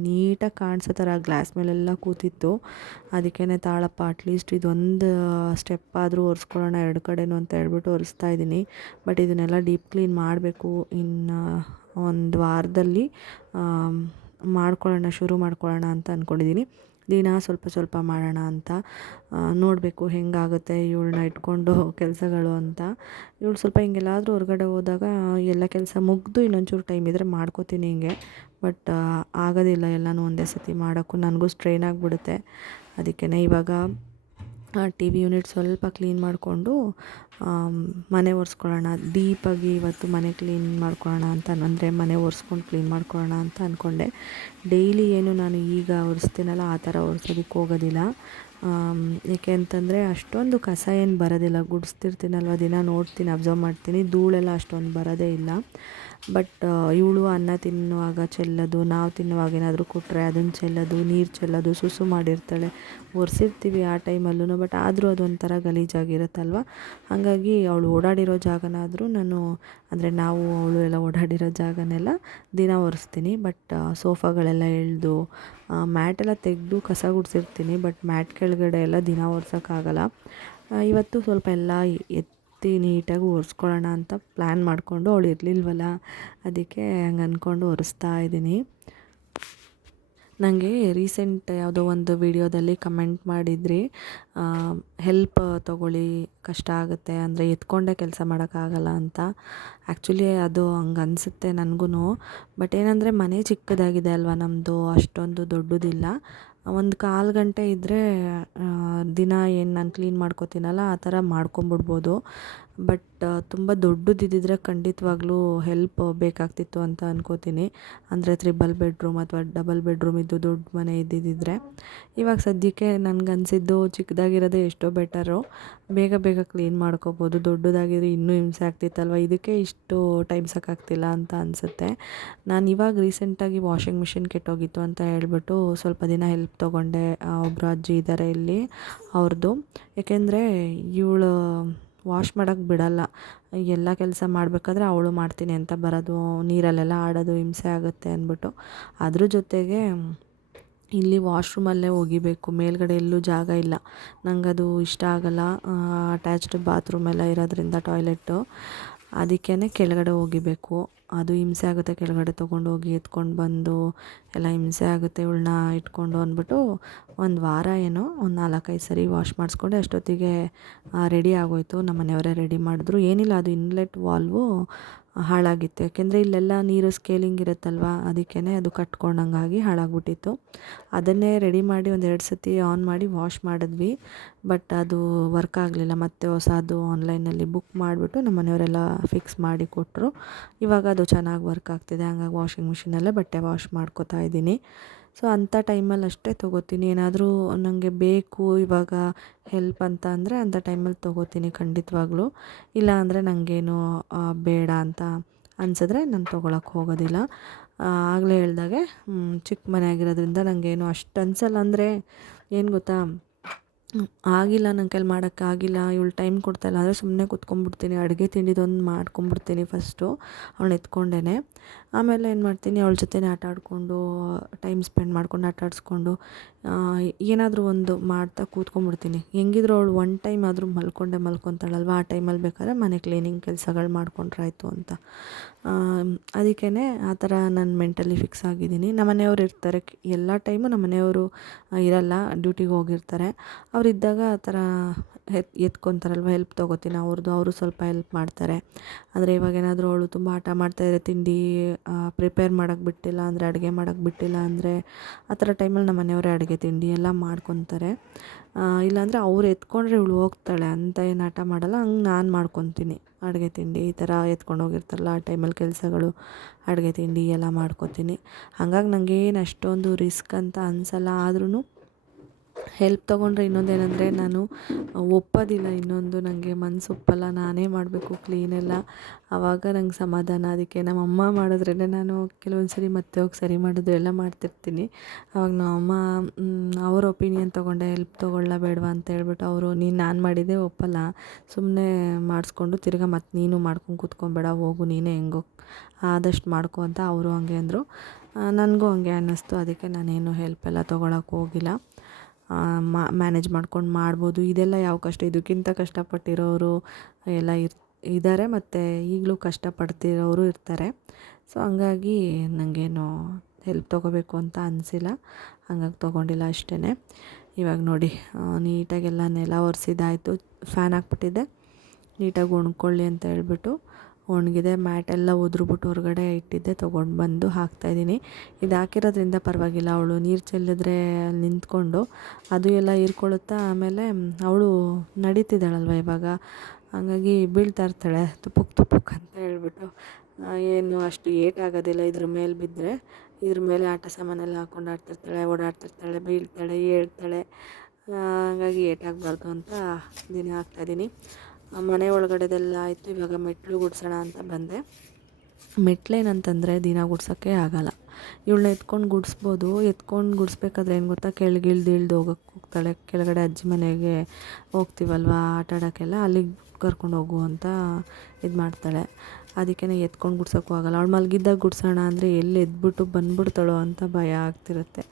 ನೀಟಾಗಿ ಕಾಣಿಸೋ ಥರ ಗ್ಲಾಸ್ ಮೇಲೆಲ್ಲ ಕೂತಿತ್ತು. ಅದಕ್ಕೇ ತಾಳಪ್ಪ ಅಟ್ಲೀಸ್ಟ್ ಇದೊಂದು ಸ್ಟೆಪ್ ಆದರೂ ಒರೆಸ್ಕೊಳ್ಳೋಣ ಎರಡು ಕಡೆನೂ ಅಂತ ಹೇಳ್ಬಿಟ್ಟು ಒರೆಸ್ತಾ ಇದ್ದೀನಿ. ಬಟ್ ಇದನ್ನೆಲ್ಲ ಡೀಪ್ ಕ್ಲೀನ್ ಮಾಡಬೇಕು. ಇನ್ನು ಒಂದು ವಾರದಲ್ಲಿ ಶುರು ಮಾಡ್ಕೊಳ್ಳೋಣ ಅಂತ ಅಂದ್ಕೊಂಡಿದ್ದೀನಿ. ದಿನ ಸ್ವಲ್ಪ ಮಾಡೋಣ ಅಂತ ನೋಡಬೇಕು ಹೆಂಗಾಗುತ್ತೆ ಇವಳನ್ನ ಇಟ್ಕೊಂಡು ಕೆಲಸಗಳು ಅಂತ. ಇವಳು ಸ್ವಲ್ಪ ಹಿಂಗೆಲ್ಲಾದರೂ ಹೊರಗಡೆ ಹೋದಾಗ ಎಲ್ಲ ಕೆಲಸ ಮುಗಿದು ಇನ್ನೊಂಚೂರು ಟೈಮ್ ಇದ್ದರೆ ಮಾಡ್ಕೋತೀನಿ ಹಿಂಗೆ. ಬಟ್ ಆಗೋದಿಲ್ಲ ಎಲ್ಲನೂ ಒಂದೇ ಸತಿ ಮಾಡೋಕ್ಕೂ, ನನಗೂ ಸ್ಟ್ರೈನ್ ಆಗಿಬಿಡುತ್ತೆ. ಅದಕ್ಕೇ ಇವಾಗ ಟಿ ವಿ ಯೂನಿಟ್ ಸ್ವಲ್ಪ ಕ್ಲೀನ್ ಮಾಡಿಕೊಂಡು ಮನೆ ಒರೆಸ್ಕೊಳ್ಳೋಣ, ಡೀಪಾಗಿ ಇವತ್ತು ಮನೆ ಕ್ಲೀನ್ ಮಾಡ್ಕೊಳ್ಳೋಣ ಅಂತ, ಅಂದರೆ ಮನೆ ಒರೆಸ್ಕೊಂಡು ಕ್ಲೀನ್ ಮಾಡ್ಕೊಳ್ಳೋಣ ಅಂತ ಅಂದ್ಕೊಂಡೆ. ಡೈಲಿ ಏನು ನಾನು ಈಗ ಒರೆಸ್ತೀನಲ್ಲ ಆ ಥರ ಒರೆಸೋದಕ್ಕೆ ಹೋಗೋದಿಲ್ಲ. ಏಕೆ ಅಂತಂದರೆ ಅಷ್ಟೊಂದು ಕಸ ಏನು ಬರೋದಿಲ್ಲ, ಗುಡಿಸ್ತಿರ್ತೀನಲ್ವ ದಿನ, ನೋಡ್ತೀನಿ, ಅಬ್ಸರ್ವ್ ಮಾಡ್ತೀನಿ, ಧೂಳೆಲ್ಲ ಅಷ್ಟೊಂದು ಬರೋದೇ ಇಲ್ಲ. ಬಟ್ ಇವಳು ಅನ್ನ ತಿನ್ನುವಾಗ ಚೆಲ್ಲೋದು, ನಾವು ತಿನ್ನುವಾಗ ಏನಾದರೂ ಕೊಟ್ಟರೆ ಅದನ್ನು ಚೆಲ್ಲೋದು, ನೀರು ಚೆಲ್ಲೋದು, ಸುಸು ಮಾಡಿರ್ತಾಳೆ. ಒರೆಸಿರ್ತೀವಿ ಆ ಟೈಮಲ್ಲೂ, ಬಟ್ ಆದರೂ ಅದೊಂಥರ ಗಲೀಜಾಗಿರುತ್ತಲ್ವ. ಹಾಗಾಗಿ ಅವಳು ಓಡಾಡಿರೋ ಜಾಗನಾದರೂ ನಾನು, ಅಂದರೆ ನಾವು ಅವಳು ಎಲ್ಲ ಓಡಾಡಿರೋ ಜಾಗನೆಲ್ಲ ದಿನ ಒರೆಸ್ತೀನಿ. ಬಟ್ ಸೋಫಾಗಳೆಲ್ಲ ಎಳೆದು ಮ್ಯಾಟೆಲ್ಲ ತೆಗೆದು ಕಸ ಗುಡಿಸಿರ್ತೀನಿ. ಬಟ್ ಮ್ಯಾಟ್ ಕೆಳಗಡೆ ಎಲ್ಲ ದಿನ ಒರೆಸೋಕ್ಕಾಗಲ್ಲ. ಇವತ್ತು ಸ್ವಲ್ಪ ಎಲ್ಲ ನೀಟಾಗಿ ಒರೆಸ್ಕೊಳ್ಳೋಣ ಅಂತ ಪ್ಲ್ಯಾನ್ ಮಾಡಿಕೊಂಡು, ಅವಳು ಇರಲಿಲ್ವಲ್ಲ ಅದಕ್ಕೆ ಹಂಗೆ ಅಂದ್ಕೊಂಡು ಒರೆಸ್ತಾ ಇದ್ದೀನಿ. ನನಗೆ ರೀಸೆಂಟ್ ಯಾವುದೋ ಒಂದು ವಿಡಿಯೋದಲ್ಲಿ ಕಮೆಂಟ್ ಮಾಡಿದ್ರಿ, ಹೆಲ್ಪ್ ತೊಗೊಳ್ಳಿ, ಕಷ್ಟ ಆಗುತ್ತೆ ಅಂದರೆ ಎತ್ಕೊಂಡೇ ಕೆಲಸ ಮಾಡೋಕ್ಕಾಗಲ್ಲ ಅಂತ. ಆ್ಯಕ್ಚುಲಿ ಅದು ಹಂಗೆ ಅನಿಸುತ್ತೆ ನನಗೂ. ಬಟ್ ಏನಂದರೆ ಮನೆ ಚಿಕ್ಕದಾಗಿದೆ ಅಲ್ವಾ ನಮ್ಮದು, ಅಷ್ಟೊಂದು ದೊಡ್ಡದಿಲ್ಲ. ಒಂದು 1/4 ಗಂಟೆ ಇದ್ದರೆ ದಿನ ಏನು ನಾನು ಕ್ಲೀನ್ ಮಾಡ್ಕೋತೀನಲ್ಲ ಆ ಥರ ಮಾಡ್ಕೊಂಬಿಡ್ಬೋದು. ಬಟ್ ತುಂಬ ದೊಡ್ಡದಿದ್ದಿದ್ರೆ ಖಂಡಿತವಾಗ್ಲೂ ಹೆಲ್ಪ್ ಬೇಕಾಗ್ತಿತ್ತು ಅಂತ ಅನ್ಕೋತೀನಿ. ಅಂದರೆ 3 ಬೆಡ್ರೂಮ್ ಅಥವಾ ಡಬಲ್ ಬೆಡ್ರೂಮ್ ಇದ್ದು ದೊಡ್ಡ ಮನೆ ಇದ್ದಿದ್ದಿದ್ರೆ. ಇವಾಗ ಸದ್ಯಕ್ಕೆ ನನಗನ್ಸಿದ್ದು ಚಿಕ್ಕದಾಗಿರೋದೇ ಎಷ್ಟೋ ಬೆಟರು. ಬೇಗ ಬೇಗ ಕ್ಲೀನ್ ಮಾಡ್ಕೋಬೋದು. ದೊಡ್ಡದಾಗಿದ್ರೆ ಇನ್ನೂ ಹಿಂಸೆ ಆಗ್ತಿತ್ತಲ್ವ, ಇದಕ್ಕೆ ಇಷ್ಟು ಟೈಮ್ ಸಾಕಾಗ್ತಿಲ್ಲ ಅಂತ ಅನಿಸುತ್ತೆ. ನಾನು ಇವಾಗ ರೀಸೆಂಟಾಗಿ ವಾಷಿಂಗ್ ಮಿಷಿನ್ ಕೆಟ್ಟೋಗಿತ್ತು ಅಂತ ಹೇಳ್ಬಿಟ್ಟು ಸ್ವಲ್ಪ ದಿನ ಹೆಲ್ಪ್ ತೊಗೊಂಡೆ. ಒಬ್ಬರು ಅಜ್ಜಿ ಇದ್ದಾರೆ ಇಲ್ಲಿ, ಅವ್ರದ್ದು. ಏಕೆಂದರೆ ಇವಳು ವಾಶ್ ಮಾಡೋಕ್ಕೆ ಬಿಡಲ್ಲ. ಎಲ್ಲ ಕೆಲಸ ಮಾಡಬೇಕಾದ್ರೆ ಅವಳು ಮಾಡ್ತೀನಿ ಅಂತ ಬರೋದು, ನೀರಲ್ಲೆಲ್ಲ ಆಡೋದು ಹಿಂಸೆ ಆಗುತ್ತೆ ಅಂದ್ಬಿಟ್ಟು. ಅದ್ರ ಜೊತೆಗೆ ಇಲ್ಲಿ ವಾಶ್ರೂಮಲ್ಲೇ ಒಗಿಬೇಕು, ಮೇಲ್ಗಡೆ ಎಲ್ಲೂ ಜಾಗ ಇಲ್ಲ. ನನಗದು ಇಷ್ಟ ಆಗೋಲ್ಲ. ಅಟ್ಯಾಚ್ಡ್ ಬಾತ್ರೂಮ್ ಎಲ್ಲ ಇರೋದ್ರಿಂದ ಟಾಯ್ಲೆಟ್ಟು, ಅದಕ್ಕೇ ಕೆಳಗಡೆ ಒಗಿಬೇಕು. ಅದು ಹಿಂಸೆ ಆಗುತ್ತೆ, ಕೆಳಗಡೆ ತೊಗೊಂಡೋಗಿ ಎತ್ಕೊಂಡು ಬಂದು ಎಲ್ಲ ಹಿಂಸೆ ಆಗುತ್ತೆ ಇವಳನ್ನ ಇಟ್ಕೊಂಡು ಅಂದ್ಬಿಟ್ಟು. ಒಂದು ವಾರ ಏನೋ ಒಂದು 4-5 ಸರಿ ವಾಶ್ ಮಾಡಿಸ್ಕೊಂಡೆ. ಅಷ್ಟೊತ್ತಿಗೆ ರೆಡಿ ಆಗೋಯಿತು. ನಮ್ಮ ಮನೆಯವರೇ ರೆಡಿ ಮಾಡಿದ್ರು. ಏನಿಲ್ಲ, ಅದು ಇನ್ಲೆಟ್ ವಾಲ್ವು ಹಾಳಾಗಿತ್ತು. ಯಾಕೆಂದರೆ ಇಲ್ಲೆಲ್ಲ ನೀರು ಸ್ಕೇಲಿಂಗ್ ಇರುತ್ತಲ್ವ, ಅದಕ್ಕೇ ಅದು ಕಟ್ಕೊಂಡಂಗಾಗಿ ಹಾಳಾಗ್ಬಿಟ್ಟಿತ್ತು. ಅದನ್ನೇ ರೆಡಿ ಮಾಡಿ 1-2 ಸತಿ ಆನ್ ಮಾಡಿ ವಾಶ್ ಮಾಡಿದ್ವಿ. ಬಟ್ ಅದು ವರ್ಕ್ ಆಗಲಿಲ್ಲ. ಮತ್ತೆ ಹೊಸದು ಆನ್ಲೈನಲ್ಲಿ ಬುಕ್ ಮಾಡಿಬಿಟ್ಟು ನಮ್ಮ ಮನೆಯವರೆಲ್ಲ ಫಿಕ್ಸ್ ಮಾಡಿ ಕೊಟ್ಟರು. ಇವಾಗ ಅದು ಚೆನ್ನಾಗಿ ವರ್ಕ್ ಆಗ್ತಿದೆ. ಹಂಗಾಗಿ ವಾಷಿಂಗ್ ಮಿಷಿನಲ್ಲೇ ಬಟ್ಟೆ ವಾಶ್ ಮಾಡ್ಕೋತಾ ಇದ್ದೀನಿ. ಸೊ ಅಂಥ ಟೈಮಲ್ಲಿ ಅಷ್ಟೇ ತೊಗೋತೀನಿ. ಏನಾದರೂ ನನಗೆ ಬೇಕು ಇವಾಗ ಹೆಲ್ಪ್ ಅಂತ ಅಂದರೆ ಅಂಥ ಟೈಮಲ್ಲಿ ತೊಗೋತೀನಿ ಖಂಡಿತವಾಗ್ಲೂ. ಇಲ್ಲ ಅಂದರೆ ನನಗೇನು ಬೇಡ ಅಂತ ಅನಿಸಿದ್ರೆ ನಾನು ತೊಗೊಳಕ್ಕೆ ಹೋಗೋದಿಲ್ಲ. ಆಗಲೇ ಹೇಳ್ದಾಗೆ ಚಿಕ್ಕ ಮನೆ ಆಗಿರೋದ್ರಿಂದ ನನಗೇನು ಅಷ್ಟು ಅನಿಸಲ್ಲ. ಅಂದರೆ ಏನು ಗೊತ್ತಾ, ಆಗಿಲ್ಲ ನನ್ನ ಕೈಲಿ ಮಾಡೋಕ್ಕಾಗಿಲ್ಲ, ಇವಳು ಟೈಮ್ ಕೊಡ್ತಾಯಿಲ್ಲ ಅಂದರೆ ಸುಮ್ಮನೆ ಕೂತ್ಕೊಂಡ್ಬಿಡ್ತೀನಿ. ಅಡುಗೆ ತಿಂಡಿದೊಂದು ಮಾಡ್ಕೊಂಬಿಡ್ತೀನಿ ಫಸ್ಟು ಅವಳನ್ನ ಎತ್ಕೊಂಡೇ. ಆಮೇಲೆ ಏನು ಮಾಡ್ತೀನಿ, ಅವಳ ಜೊತೆನೇ ಆಟ ಆಡಿಕೊಂಡು, ಟೈಮ್ ಸ್ಪೆಂಡ್ ಮಾಡ್ಕೊಂಡು ಆಟ ಆಡಿಸ್ಕೊಂಡು ಏನಾದರೂ ಒಂದು ಮಾಡ್ತಾ ಕೂತ್ಕೊಂಡ್ಬಿಡ್ತೀನಿ. ಹೆಂಗಿದ್ರು ಅವಳು ಒನ್ ಟೈಮ್ ಆದರೂ ಮಲ್ಕೊತಾಳಲ್ವ, ಆ ಟೈಮಲ್ಲಿ ಬೇಕಾದ್ರೆ ಮನೆ ಕ್ಲೀನಿಂಗ್ ಕೆಲಸಗಳು ಮಾಡ್ಕೊಂಡ್ರಾಯ್ತು ಅಂತ. ಅದಕ್ಕೇ ಆ ಥರ ನಾನು ಮೆಂಟಲಿ ಫಿಕ್ಸ್ ಆಗಿದ್ದೀನಿ. ನಮ್ಮ ಮನೆಯವ್ರು ಇರ್ತಾರೆ, ಎಲ್ಲ ಟೈಮು ನಮ್ಮ ಮನೆಯವರು ಇರಲ್ಲ, ಡ್ಯೂಟಿಗೆ ಹೋಗಿರ್ತಾರೆ. ಅವರಿದ್ದಾಗ ಆ ಥರ ಎತ್ಕೊತಾರಲ್ವ, ಹೆಲ್ಪ್ ತೊಗೋತೀನಿ ಅವ್ರದ್ದು. ಅವರು ಸ್ವಲ್ಪ ಹೆಲ್ಪ್ ಮಾಡ್ತಾರೆ. ಅಂದರೆ ಇವಾಗೇನಾದರೂ ಅವಳು ತುಂಬ ಆಟ ಮಾಡ್ತಾಯಿದ್ರೆ, ತಿಂಡಿ ಪ್ರಿಪೇರ್ ಮಾಡೋಕ್ಕೆ ಬಿಟ್ಟಿಲ್ಲ ಅಂದರೆ, ಅಡುಗೆ ಮಾಡೋಕ್ಕೆ ಬಿಟ್ಟಿಲ್ಲ ಅಂದರೆ, ಆ ಥರ ಟೈಮಲ್ಲಿ ನಮ್ಮ ಮನೆಯವರೇ ಅಡುಗೆ ತಿಂಡಿ ಎಲ್ಲ ಮಾಡ್ಕೊತಾರೆ. ಇಲ್ಲಾಂದರೆ ಅವ್ರು ಎತ್ಕೊಂಡ್ರೆ ಇವಳು ಹೋಗ್ತಾಳೆ ಅಂತ ಏನು ಆಟ ಮಾಡಲ್ಲ. ಹಂಗೆ ನಾನು ಮಾಡ್ಕೊತೀನಿ ಅಡುಗೆ ತಿಂಡಿ. ಈ ಥರ ಎತ್ಕೊಂಡು ಹೋಗಿರ್ತಾರಲ್ಲ ಆ ಟೈಮಲ್ಲಿ ಕೆಲಸಗಳು, ಅಡುಗೆ ತಿಂಡಿ ಎಲ್ಲ ಮಾಡ್ಕೊತೀನಿ. ಹಾಗಾಗಿ ನನಗೇನು ಅಷ್ಟೊಂದು ರಿಸ್ಕ್ ಅಂತ ಅನಿಸಲ್ಲ. ಆದ್ರೂ ಹೆಲ್ಪ್ ತೊಗೊಂಡ್ರೆ ಇನ್ನೊಂದೇನೆಂದರೆ, ನಾನು ಒಪ್ಪೋದಿಲ್ಲ. ಇನ್ನೊಂದು ನನಗೆ ಮನಸ್ಸು ಒಪ್ಪಲ್ಲ, ನಾನೇ ಮಾಡಬೇಕು ಕ್ಲೀನೆಲ್ಲ. ಆವಾಗ ನಂಗೆ ಸಮಾಧಾನ. ಅದಕ್ಕೆ ನಮ್ಮಮ್ಮ ಮಾಡಿದ್ರೇ ನಾನು ಕೆಲವೊಂದು ಸರಿ ಮತ್ತೆ ಹೋಗಿ ಸರಿ ಮಾಡೋದು ಎಲ್ಲ ಮಾಡ್ತಿರ್ತೀನಿ. ಆವಾಗ ನಮ್ಮಮ್ಮ ಅವ್ರ ಒಪಿನಿಯನ್ ತೊಗೊಂಡೆ, ಹೆಲ್ಪ್ ತೊಗೊಳ್ಳ ಬೇಡವಾ ಅಂತ ಹೇಳ್ಬಿಟ್ಟು ಅವರು, ನೀನು ನಾನು ಮಾಡಿದ್ದೇ ಒಪ್ಪಲ್ಲ, ಸುಮ್ಮನೆ ಮಾಡಿಸ್ಕೊಂಡು ತಿರ್ಗಾ ಮತ್ತೆ ನೀನು ಮಾಡ್ಕೊಂಡು ಕೂತ್ಕೊಬೇಡ, ಹೋಗು ನೀನೇ ಹೆಂಗೋ ಆದಷ್ಟು ಮಾಡ್ಕೊ ಅಂತ ಅವರು ಹಂಗೆ ಅಂದರು. ನನಗೂ ಹಂಗೆ ಅನ್ನಿಸ್ತು. ಅದಕ್ಕೆ ನಾನೇನು ಹೆಲ್ಪ್ ಎಲ್ಲ ತೊಗೊಳಕ್ಕೆ ಹೋಗಿಲ್ಲ. ಮ್ಯಾನೇಜ್ ಮಾಡ್ಕೊಂಡು ಮಾಡ್ಬೋದು. ಇದೆಲ್ಲ ಯಾವ ಕಷ್ಟ, ಇದಕ್ಕಿಂತ ಕಷ್ಟಪಟ್ಟಿರೋರು ಎಲ್ಲ ಇದ್ದಾರೆ, ಮತ್ತು ಈಗಲೂ ಕಷ್ಟಪಡ್ತಿರೋರು ಇರ್ತಾರೆ. ಸೊ ಹಂಗಾಗಿ ನನಗೇನು ಹೆಲ್ಪ್ ತೊಗೋಬೇಕು ಅಂತ ಅನಿಸಿಲ್ಲ, ಹಂಗಾಗಿ ತೊಗೊಂಡಿಲ್ಲ ಅಷ್ಟೇ. ಇವಾಗ ನೋಡಿ ನೀಟಾಗೆಲ್ಲ ನೆಲ ಒರೆಸಿದ್ದಾಯಿತು, ಫ್ಯಾನ್ ಹಾಕ್ಬಿಟ್ಟಿದ್ದೆ, ನೀಟಾಗಿ ಒಣ್ಕೊಳ್ಳಿ ಅಂತ ಹೇಳ್ಬಿಟ್ಟು ಒಣಗಿದೆ. ಮ್ಯಾಟೆಲ್ಲ ಉದ್ರುಬಿಟ್ಟು ಹೊರಗಡೆ ಇಟ್ಟಿದ್ದೆ, ತೊಗೊಂಡು ಬಂದು ಹಾಕ್ತಾಯಿದ್ದೀನಿ. ಇದು ಹಾಕಿರೋದ್ರಿಂದ ಪರವಾಗಿಲ್ಲ, ಅವಳು ನೀರು ಚೆಲ್ಲಿದ್ರೆ ಅಲ್ಲಿ ನಿಂತ್ಕೊಂಡು ಅದು ಎಲ್ಲ ಹೀರ್ಕೊಳ್ಳುತ್ತಾ. ಆಮೇಲೆ ಅವಳು ನಡೀತಿದ್ದಾಳಲ್ವ ಇವಾಗ, ಹಾಗಾಗಿ ಬೀಳ್ತಾ ಇರ್ತಾಳೆ ತುಪ್ಪುಕ್ ಅಂತ ಹೇಳ್ಬಿಟ್ಟು. ಏನು ಅಷ್ಟು ಏಟಾಗೋದಿಲ್ಲ ಇದ್ರ ಮೇಲೆ ಬಿದ್ದರೆ. ಇದ್ರ ಮೇಲೆ ಆಟ ಸಾಮಾನೆಲ್ಲ ಹಾಕ್ಕೊಂಡು ಆಡ್ತಿರ್ತಾಳೆ, ಓಡಾಡ್ತಿರ್ತಾಳೆ, ಬೀಳ್ತಾಳೆ, ಏಳ್ತಾಳೆ. ಹಾಗಾಗಿ ಏಟಾಗಬಾರ್ದು ಅಂತ ದಿನ ಹಾಕ್ತಾಯಿದ್ದೀನಿ. ಮನೆ ಒಳಗಡೆದೆಲ್ಲ ಆಯಿತು. ಇವಾಗ ಮೆಟ್ಲು ಗುಡಿಸೋಣ ಅಂತ ಬಂದೆ. ಮೆಟ್ಲೇನಂತಂದರೆ ದಿನ ಗುಡ್ಸೋಕ್ಕೆ ಆಗೋಲ್ಲ. ಇವಳನ್ನ ಎತ್ಕೊಂಡು ಗುಡಿಸ್ಬೋದು. ಎತ್ಕೊಂಡು ಗುಡಿಸ್ಬೇಕಾದ್ರೆ ಏನು ಗೊತ್ತಾ, ಕೆಳಗಿಳ್ದು ಹೋಗ್ತಾಳೆ. ಕೆಳಗಡೆ ಅಜ್ಜಿ ಮನೆಗೆ ಹೋಗ್ತೀವಲ್ವ ಆಟ ಆಡೋಕ್ಕೆಲ್ಲ, ಅಲ್ಲಿಗೆ ಕರ್ಕೊಂಡು ಹೋಗು ಅಂತ ಇದು ಮಾಡ್ತಾಳೆ. ಅದಕ್ಕೇ ಎತ್ಕೊಂಡು ಗುಡ್ಸೋಕ್ಕೂ ಆಗೋಲ್ಲ. ಅವಳು ಮಲಗಿದ್ದಾಗ ಗುಡ್ಸೋಣ ಅಂದರೆ ಎಲ್ಲಿ ಎದ್ಬಿಟ್ಟು ಬಂದ್ಬಿಡ್ತಾಳೋ ಅಂತ ಭಯ ಆಗ್ತಿರುತ್ತೆ.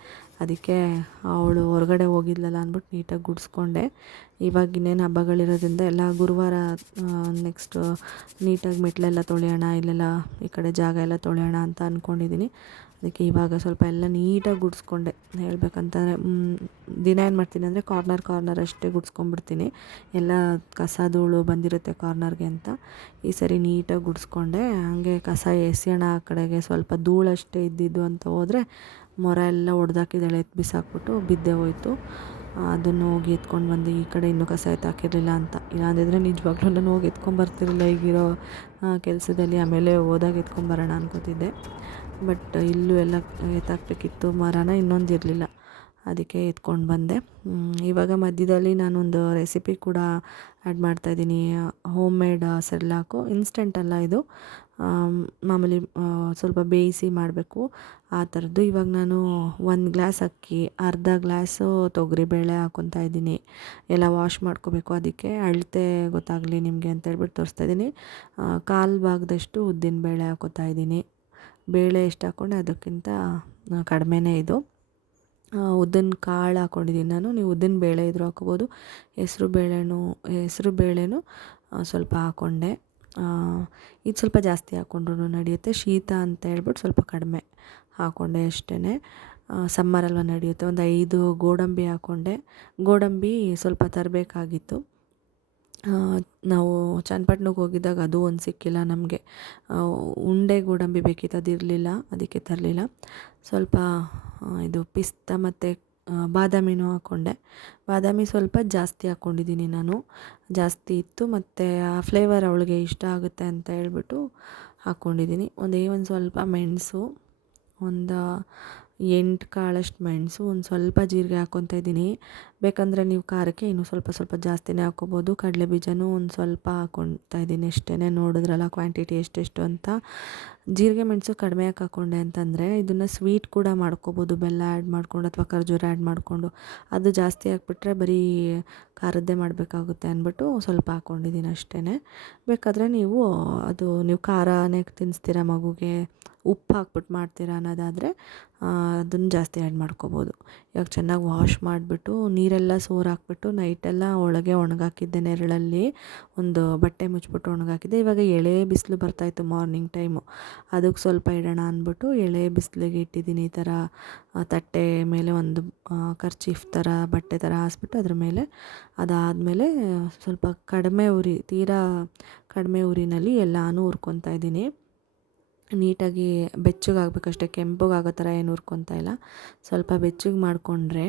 ಅದಕ್ಕೆ ಅವಳು ಹೊರಗಡೆ ಹೋಗಿದ್ಲಲ್ಲ ಅಂದ್ಬಿಟ್ಟು ನೀಟಾಗಿ ಗುಡಿಸ್ಕೊಂಡೆ. ಇವಾಗ ಇನ್ನೇನು ಹಬ್ಬಗಳಿರೋದ್ರಿಂದ ಎಲ್ಲ ಗುರುವಾರ ನೆಕ್ಸ್ಟು ನೀಟಾಗಿ ಮೆಟ್ಲೆಲ್ಲ ತೊಳೆಯೋಣ, ಇಲ್ಲೆಲ್ಲ ಈ ಕಡೆ ಜಾಗ ಎಲ್ಲ ತೊಳೆಯೋಣ ಅಂತ ಅಂದ್ಕೊಂಡಿದ್ದೀನಿ. ಅದಕ್ಕೆ ಇವಾಗ ಸ್ವಲ್ಪ ಎಲ್ಲ ನೀಟಾಗಿ ಗುಡಿಸ್ಕೊಂಡೆ. ಹೇಳ್ಬೇಕಂತಂದರೆ ದಿನ ಏನು ಮಾಡ್ತೀನಿ ಅಂದರೆ ಕಾರ್ನರ್ ಅಷ್ಟೇ ಗುಡಿಸ್ಕೊಂಡ್ಬಿಡ್ತೀನಿ, ಎಲ್ಲ ಕಸ ಧೂಳು ಬಂದಿರುತ್ತೆ ಕಾರ್ನರ್ಗೆ ಅಂತ. ಈ ಸರಿ ನೀಟಾಗಿ ಗುಡಿಸ್ಕೊಂಡೆ. ಹಾಗೆ ಕಸ ಎಸೆಯೋಣ ಆ ಕಡೆಗೆ, ಸ್ವಲ್ಪ ಧೂಳಷ್ಟೇ ಇದ್ದಿದ್ದು ಅಂತ ಹೋದರೆ ಮೊರ ಎಲ್ಲ ಒಡೆದಾಕಿದ್ದಾಳೆ, ಎತ್ತು ಬಿಸಾಕ್ಬಿಟ್ಟು ಬಿದ್ದೆ ಹೋಯ್ತು. ಅದನ್ನು ಹೋಗಿ ಎತ್ಕೊಂಡು ಬಂದು ಈ ಕಡೆ ಇನ್ನೂ ಕಸ ಎತ್ತಾಕಿರಲಿಲ್ಲ ಅಂತ. ಇಲ್ಲಾಂದಿದ್ರೆ ನಿಜವಾಗ್ಲೂ ನಾನು ಹೋಗಿ ಎತ್ಕೊಂಬರ್ತಿರಲಿಲ್ಲ ಈಗಿರೋ ಕೆಲಸದಲ್ಲಿ. ಆಮೇಲೆ ಹೋದಾಗ ಎತ್ಕೊಂಬರೋಣ ಅನ್ಕೋತಿದ್ದೆ, ಬಟ್ ಇಲ್ಲೂ ಎಲ್ಲ ಎತ್ತಾಕಬೇಕಿತ್ತು, ಮರನ ಇನ್ನೊಂದು ಇರಲಿಲ್ಲ, ಅದಕ್ಕೆ ಎತ್ಕೊಂಡು ಬಂದೆ. ಇವಾಗ ಮಧ್ಯದಲ್ಲಿ ನಾನೊಂದು ರೆಸಿಪಿ ಕೂಡ ಆ್ಯಡ್ ಮಾಡ್ತಾಯಿದ್ದೀನಿ, ಹೋಮ್ ಮೇಡ್ ಸೆರ್ಲಾಕು. ಇನ್ಸ್ಟೆಂಟ್ ಅಲ್ಲ ಇದು, ಮಾಮೂಲಿ ಸ್ವಲ್ಪ ಬೇಯಿಸಿ ಮಾಡಬೇಕು ಆ ಥರದ್ದು. ಇವಾಗ ನಾನು 1 ಗ್ಲಾಸ್ ಅಕ್ಕಿ, ಅರ್ಧ ಗ್ಲಾಸು ತೊಗರಿಬೇಳೆ ಹಾಕ್ಕೊತಾ ಇದ್ದೀನಿ. ಎಲ್ಲ ವಾಶ್ ಮಾಡ್ಕೋಬೇಕು, ಅದಕ್ಕೆ ಅಳತೆ ಗೊತ್ತಾಗಲಿ ನಿಮಗೆ ಅಂತ ಹೇಳ್ಬಿಟ್ಟು ತೋರಿಸ್ತಾಯಿದ್ದೀನಿ. 1/4 ಭಾಗದಷ್ಟು ಉದ್ದಿನಬೇಳೆ ಹಾಕ್ಕೋತಾ ಇದ್ದೀನಿ. ಬೇಳೆ ಎಷ್ಟು ಹಾಕ್ಕೊಂಡೆ ಅದಕ್ಕಿಂತ ಕಡಿಮೆನೇ ಇದು. ಉದ್ದಿನ ಕಾಳು ಹಾಕ್ಕೊಂಡಿದ್ದೀನಿ ನಾನು, ನೀವು ಉದ್ದಿನ ಬೇಳೆ ಇದ್ರೂ ಹಾಕ್ಕೋಬೋದು. ಹೆಸರು ಬೇಳೆನೂ ಸ್ವಲ್ಪ ಹಾಕ್ಕೊಂಡೆ. ಇದು ಸ್ವಲ್ಪ ಜಾಸ್ತಿ ಹಾಕ್ಕೊಂಡ್ರೂ ನಡೆಯುತ್ತೆ, ಶೀತ ಅಂತ ಹೇಳ್ಬಿಟ್ಟು ಸ್ವಲ್ಪ ಕಡಿಮೆ ಹಾಕ್ಕೊಂಡೆ ಅಷ್ಟೇ. ಸಮ್ಮರಲ್ವ ನಡೆಯುತ್ತೆ. ಒಂದು 5 ಗೋಡಂಬಿ ಹಾಕ್ಕೊಂಡೆ. ಗೋಡಂಬಿ ಸ್ವಲ್ಪ ತರಬೇಕಾಗಿತ್ತು, ನಾವು ಚನ್ನಪಟ್ಟಣಕ್ಕೆ ಹೋಗಿದ್ದಾಗ ಅದು ಒಂದು ಸಿಕ್ಕಿಲ್ಲ ನಮಗೆ. ಉಂಡೆ ಗೋಡಂಬಿ ಬೇಕಿತ್ತು, ಅದಿರಲಿಲ್ಲ, ಅದಕ್ಕೆ ತರಲಿಲ್ಲ. ಸ್ವಲ್ಪ ಇದು ಪಿಸ್ತಾ ಮತ್ತು ಬಾದಾಮಿನೂ ಹಾಕ್ಕೊಂಡೆ. ಬಾದಾಮಿ ಸ್ವಲ್ಪ ಜಾಸ್ತಿ ಹಾಕ್ಕೊಂಡಿದ್ದೀನಿ ನಾನು, ಜಾಸ್ತಿ ಇತ್ತು ಮತ್ತು ಆ ಫ್ಲೇವರ್ ಅವಳಿಗೆ ಇಷ್ಟ ಆಗುತ್ತೆ ಅಂತ ಹೇಳ್ಬಿಟ್ಟು ಹಾಕ್ಕೊಂಡಿದ್ದೀನಿ. ಒಂದು ಸ್ವಲ್ಪ ಮೆಣಸು, ಒಂದು 8 ಕಾಳಷ್ಟು ಮೆಣಸು, ಒಂದು ಸ್ವಲ್ಪ ಜೀರಿಗೆ ಹಾಕ್ಕೊತಾ ಇದ್ದೀನಿ. ಬೇಕಂದರೆ ನೀವು ಖಾರಕ್ಕೆ ಇನ್ನೂ ಸ್ವಲ್ಪ ಜಾಸ್ತಿನೇ ಹಾಕ್ಕೋಬೋದು. ಕಡಲೆ ಬೀಜನೂ ಒಂದು ಸ್ವಲ್ಪ ಹಾಕ್ಕೊತಾ ಇದ್ದೀನಿ ಅಷ್ಟೇ. ನೋಡಿದ್ರಲ್ಲ ಕ್ವಾಂಟಿಟಿ ಎಷ್ಟೆಷ್ಟು ಅಂತ. ಜೀರಿಗೆ ಮೆಣಸು ಕಡಿಮೆ ಯಾಕೆ ಹಾಕ್ಕೊಂಡೆ ಅಂತಂದರೆ ಇದನ್ನು ಸ್ವೀಟ್ ಕೂಡ ಮಾಡ್ಕೋಬೋದು, ಬೆಲ್ಲ ಆ್ಯಡ್ ಮಾಡ್ಕೊಂಡು ಅಥವಾ ಖರ್ಜೂರ ಆ್ಯಡ್ ಮಾಡಿಕೊಂಡು. ಅದು ಜಾಸ್ತಿ ಹಾಕ್ಬಿಟ್ರೆ ಬರೀ ಖಾರದ್ದೇ ಮಾಡಬೇಕಾಗುತ್ತೆ ಅಂದ್ಬಿಟ್ಟು ಸ್ವಲ್ಪ ಹಾಕ್ಕೊಂಡಿದ್ದೀನಿ ಅಷ್ಟೇ. ಬೇಕಾದರೆ ನೀವು ಖಾರನೇ ತಿನ್ನಿಸ್ತೀರ ಮಗುಗೆ, ಉಪ್ಪು ಹಾಕ್ಬಿಟ್ಟು ಮಾಡ್ತೀರಾ ಅನ್ನೋದಾದರೆ ಅದನ್ನು ಜಾಸ್ತಿ ಆ್ಯಡ್ ಮಾಡ್ಕೋಬೋದು. ಇವಾಗ ಚೆನ್ನಾಗಿ ವಾಶ್ ಮಾಡಿಬಿಟ್ಟು ನೀರೆಲ್ಲ ಸೋರಾಕ್ಬಿಟ್ಟು ನೈಟೆಲ್ಲ ಒಳಗೆ ಒಣಗಾಕಿದ್ದೆ, ನೆರಳಲ್ಲಿ ಒಂದು ಬಟ್ಟೆ ಮುಚ್ಚಿಬಿಟ್ಟು ಒಣಗಾಕಿದ್ದೆ. ಇವಾಗ ಎಳೆ ಬಿಸಿಲು ಬರ್ತಾಯಿತ್ತು ಮಾರ್ನಿಂಗ್ ಟೈಮು, ಅದಕ್ಕೆ ಸ್ವಲ್ಪ ಇಡೋಣ ಅಂದ್ಬಿಟ್ಟು ಎಳೆ ಬಿಸಿಲಿಗೆ ಇಟ್ಟಿದ್ದೀನಿ. ಈ ಥರ ತಟ್ಟೆ ಮೇಲೆ ಒಂದು ಕರ್ಚೀಫ್ ಥರ ಬಟ್ಟೆ ಥರ ಹಾಸ್ಬಿಟ್ಟು ಅದ್ರ ಮೇಲೆ, ಅದಾದಮೇಲೆ ಸ್ವಲ್ಪ ತೀರಾ ಕಡಿಮೆ ಉರಿನಲ್ಲಿ ಎಲ್ಲನೂ ಹುರ್ಕೊತಾ ಇದ್ದೀನಿ. ನೀಟಾಗಿ ಬೆಚ್ಚಗಾಗಬೇಕಷ್ಟೇ, ಕೆಂಪಗಾಗೋ ಥರ ಏನು ಹುರ್ಕೊತಾ ಇಲ್ಲ. ಸ್ವಲ್ಪ ಬೆಚ್ಚಗೆ ಮಾಡಿಕೊಂಡ್ರೆ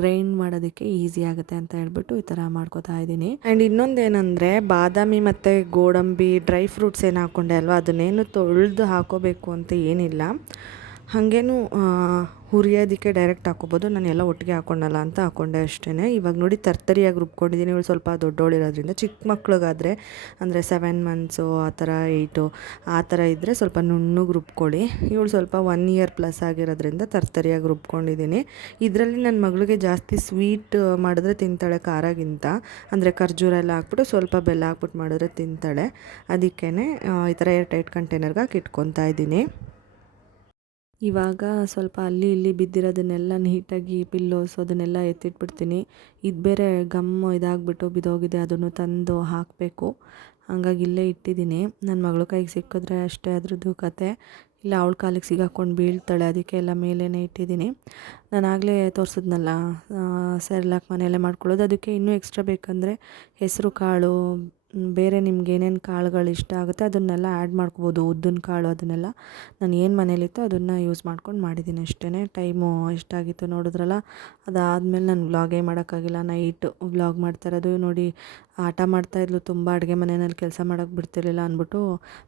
ಗ್ರೈಂಡ್ ಮಾಡೋದಕ್ಕೆ ಈಸಿ ಆಗುತ್ತೆ ಅಂತ ಹೇಳ್ಬಿಟ್ಟು ಈ ಥರ ಮಾಡ್ಕೋತಾ ಇದ್ದೀನಿ. ಆ್ಯಂಡ್ ಇನ್ನೊಂದೇನೆಂದರೆ ಬಾದಾಮಿ ಮತ್ತು ಗೋಡಂಬಿ ಡ್ರೈ ಫ್ರೂಟ್ಸ್ ಏನು ಹಾಕ್ಕೊಂಡೆ ಅಲ್ವಾ, ಅದನ್ನೇನು ತೊಳೆದು ಹಾಕೋಬೇಕು ಅಂತ ಏನಿಲ್ಲ, ಹಾಗೇನು ಹುರಿಯೋದಕ್ಕೆ ಡೈರೆಕ್ಟ್ ಹಾಕ್ಕೋಬೋದು. ನಾನು ಎಲ್ಲ ಒಟ್ಟಿಗೆ ಹಾಕ್ಕೊಂಡಲ್ಲ ಅಂತ ಹಾಕ್ಕೊಂಡೆ ಅಷ್ಟೇ. ಇವಾಗ ನೋಡಿ ತರ್ತರಿಯಾಗಿ ರುಬ್ಕೊಂಡಿದ್ದೀನಿ. ಇವಳು ಸ್ವಲ್ಪ ದೊಡ್ಡೋಳಿರೋದ್ರಿಂದ, ಚಿಕ್ಕ ಮಕ್ಳಿಗಾದರೆ ಅಂದರೆ 7 ಮಂತ್ಸು ಆ ಥರ 8 ಆ ಥರ ಇದ್ದರೆ ಸ್ವಲ್ಪ ನುಣ್ಣಗೆ ರುಬ್ಕೊಳ್ಳಿ. ಇವಳು ಸ್ವಲ್ಪ 1 ಇಯರ್ ಪ್ಲಸ್ ಆಗಿರೋದ್ರಿಂದ ತರ್ತರಿಯಾಗಿ ರುಬ್ಕೊಂಡಿದ್ದೀನಿ. ಇದರಲ್ಲಿ ನನ್ನ ಮಗಳಿಗೆ ಜಾಸ್ತಿ ಸ್ವೀಟ್ ಮಾಡಿದ್ರೆ ತಿಂತಾಳೆ ಖಾರಗಿಂತ, ಅಂದರೆ ಖರ್ಜೂರ ಎಲ್ಲ ಹಾಕ್ಬಿಟ್ಟು ಸ್ವಲ್ಪ ಬೆಲ್ಲ ಹಾಕ್ಬಿಟ್ಟು ಮಾಡಿದ್ರೆ ತಿಂತಾಳೆ. ಅದಕ್ಕೇ ಈ ಥರ ಏರ್ ಟೈಟ್ ಕಂಟೈನರ್ಗೆ ಹಾಕಿ ಇಟ್ಕೊತಾ ಇದ್ದೀನಿ. ಇವಾಗ ಸ್ವಲ್ಪ ಅಲ್ಲಿ ಇಲ್ಲಿ ಬಿದ್ದಿರೋದನ್ನೆಲ್ಲ ನೀಟಾಗಿ ಪಿಲ್ಲೋಸ್ ಅದನ್ನೆಲ್ಲ ಎತ್ತಿಟ್ಬಿಡ್ತೀನಿ. ಇದು ಬೇರೆ ಗಮ್ಮು ಇದಾಗಿಬಿಟ್ಟು ಬಿದ್ದೋಗಿದೆ, ಅದನ್ನು ತಂದು ಹಾಕಬೇಕು. ಹಂಗಾಗಿ ಇಲ್ಲೇ ಇಟ್ಟಿದ್ದೀನಿ. ನನ್ನ ಮಗಳು ಕೈಗೆ ಸಿಕ್ಕಿದ್ರೆ ಅಷ್ಟೇ ಅದ್ರದ್ದು ಕತೆ, ಇಲ್ಲ ಅವಳ ಕಾಲಿಗೆ ಸಿಗಾಕೊಂಡು ಬೀಳ್ತಾಳೆ, ಅದಕ್ಕೆ ಎಲ್ಲ ಮೇಲೇ ಇಟ್ಟಿದ್ದೀನಿ. ನಾನು ಆಗಲೇ ತೋರಿಸಿದ್ನಲ್ಲ ಸೆರ್ಲಾಕ್ ಮನೆಯಲ್ಲೇ ಮಾಡ್ಕೊಳ್ಳೋದು. ಅದಕ್ಕೆ ಇನ್ನೂ ಎಕ್ಸ್ಟ್ರಾ ಬೇಕಂದರೆ ಹೆಸರು ಕಾಳು, ಬೇರೆ ನಿಮ್ಗೆ ಏನೇನು ಕಾಳುಗಳು ಇಷ್ಟ ಆಗುತ್ತೆ ಅದನ್ನೆಲ್ಲ ಆ್ಯಡ್ ಮಾಡ್ಕೋಬೋದು, ಉದ್ದಿನ ಕಾಳು ಅದನ್ನೆಲ್ಲ. ನಾನು ಏನು ಮನೇಲಿತ್ತು ಅದನ್ನು ಯೂಸ್ ಮಾಡ್ಕೊಂಡು ಮಾಡಿದ್ದೀನಿ ಅಷ್ಟೇ. ಟೈಮು ಎಷ್ಟಾಗಿತ್ತು ನೋಡಿದ್ರಲ್ಲ. ಅದಾದಮೇಲೆ ನಾನು ವ್ಲಾಗೇ ಮಾಡೋಕ್ಕಾಗಿಲ್ಲ, ನೈಟು ವ್ಲಾಗ್ ಮಾಡ್ತಾಯಿರೋದು. ನೋಡಿ ಆಟ ಮಾಡ್ತಾಯಿದ್ಲು ತುಂಬ, ಅಡುಗೆ ಮನೆಯಲ್ಲಿ ಕೆಲಸ ಮಾಡೋಕ್ಕೆ ಬಿಡ್ತಿರ್ಲಿಲ್ಲ ಅಂದ್ಬಿಟ್ಟು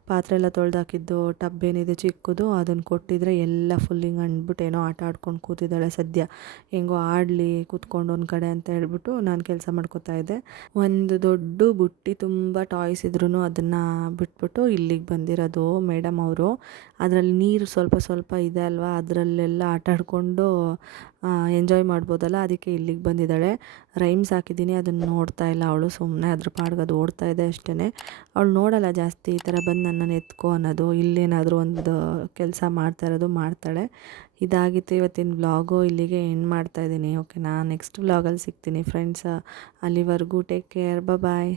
ಪಾತ್ರೆ ಎಲ್ಲ ತೊಳೆದಾಕಿದ್ದು ಟಬ್ ಏನಿದೆ ಚಿಕ್ಕದು ಅದನ್ನು ಕೊಟ್ಟಿದ್ರೆ ಎಲ್ಲ ಫುಲ್ ಹಿಂಗೆ ಅಂದ್ಬಿಟ್ಟು ಏನೋ ಆಟ ಆಡ್ಕೊಂಡು ಕೂತಿದ್ದಾಳೆ. ಸದ್ಯ ಹೆಂಗೋ ಆಡಲಿ ಕೂತ್ಕೊಂಡು ಒಂದು ಕಡೆ ಅಂತ ಹೇಳ್ಬಿಟ್ಟು ನಾನು ಕೆಲಸ ಮಾಡ್ಕೋತಾ ಇದ್ದೆ. ಒಂದು ದೊಡ್ಡ ಬುಟ್ಟಿ ತುಂಬ ಟಾಯ್ಸ್ ಇದ್ರೂ ಅದನ್ನು ಬಿಟ್ಬಿಟ್ಟು ಇಲ್ಲಿಗೆ ಬಂದಿರೋದು ಮೇಡಮ್ ಅವರು. ಅದರಲ್ಲಿ ನೀರು ಸ್ವಲ್ಪ ಇದೆ ಅಲ್ವಾ, ಅದರಲ್ಲೆಲ್ಲ ಆಟ ಆಡಿಕೊಂಡು ಎಂಜಾಯ್ ಮಾಡ್ಬೋದಲ್ಲ, ಅದಕ್ಕೆ ಇಲ್ಲಿಗೆ ಬಂದಿದ್ದಾಳೆ. ರೈಮ್ಸ್ ಹಾಕಿದ್ದೀನಿ, ಅದನ್ನು ನೋಡ್ತಾ ಇಲ್ಲ ಅವಳು, ಸುಮ್ಮನೆ ಅದ್ರ ಪಾಡ್ಗೆ ಅದು ಓಡ್ತಾ ಇದೆ ಅಷ್ಟೇ. ಅವಳು ನೋಡಲ್ಲ ಜಾಸ್ತಿ ಈ ಥರ ಬಂದು ನನ್ನನ್ನು ಎತ್ಕೊ ಅನ್ನೋದು. ಇಲ್ಲೇನಾದರೂ ಒಂದು ಕೆಲಸ ಮಾಡ್ತಾ ಇರೋದು ಮಾಡ್ತಾಳೆ. ಇದಾಗಿತ್ತು ಇವತ್ತಿನ ವ್ಲಾಗು, ಇಲ್ಲಿಗೆ ಎಂಡ್ ಮಾಡ್ತಾಯಿದ್ದೀನಿ. ಓಕೆನಾ, ನೆಕ್ಸ್ಟ್ ವ್ಲಾಗಲ್ಲಿ ಸಿಗ್ತೀನಿ ಫ್ರೆಂಡ್ಸ್. ಅಲ್ಲಿವರೆಗೂ ಟೇಕ್ ಕೇರ್, ಬಾಯ್.